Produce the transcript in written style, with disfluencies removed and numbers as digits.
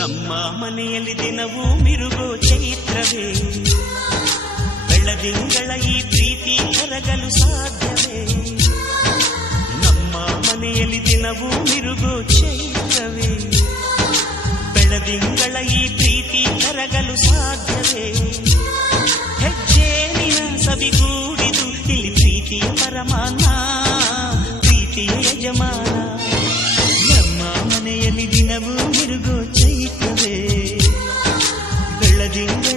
ನಮ್ಮ ಮನೆಯಲ್ಲಿ ದಿನವೂ ಮಿರುಗೋ ಚೈತ್ರವೇ, ಬೆಳದಿಂಗಳ ಈ ಪ್ರೀತಿ ಕರಗಲು ಸಾಧ್ಯವೇ? ನಮ್ಮ ಮನೆಯಲ್ಲಿ ದಿನವೂ ಮಿರುಗೋ ಚೈತ್ರವೇ, ಬೆಳದಿಂಗಳ ಈ ಪ್ರೀತಿ ಕರಗಲು ಸಾಧ್ಯವೇ? ಹೆಜ್ಜೇನಿನ ಸವಿಗೂಡಿದು ಇಲ್ಲಿ ಪ್ರೀತಿಯ ಪರಮಾನ, ಪ್ರೀತಿಯ ಯಜಮಾನ. ನಮ್ಮ ಮನೆಯಲ್ಲಿ ದಿನವೂ ಮಿರುಗೋ ಚೈತ್ರವೇ, ಬೆಳದಿಂಗಳ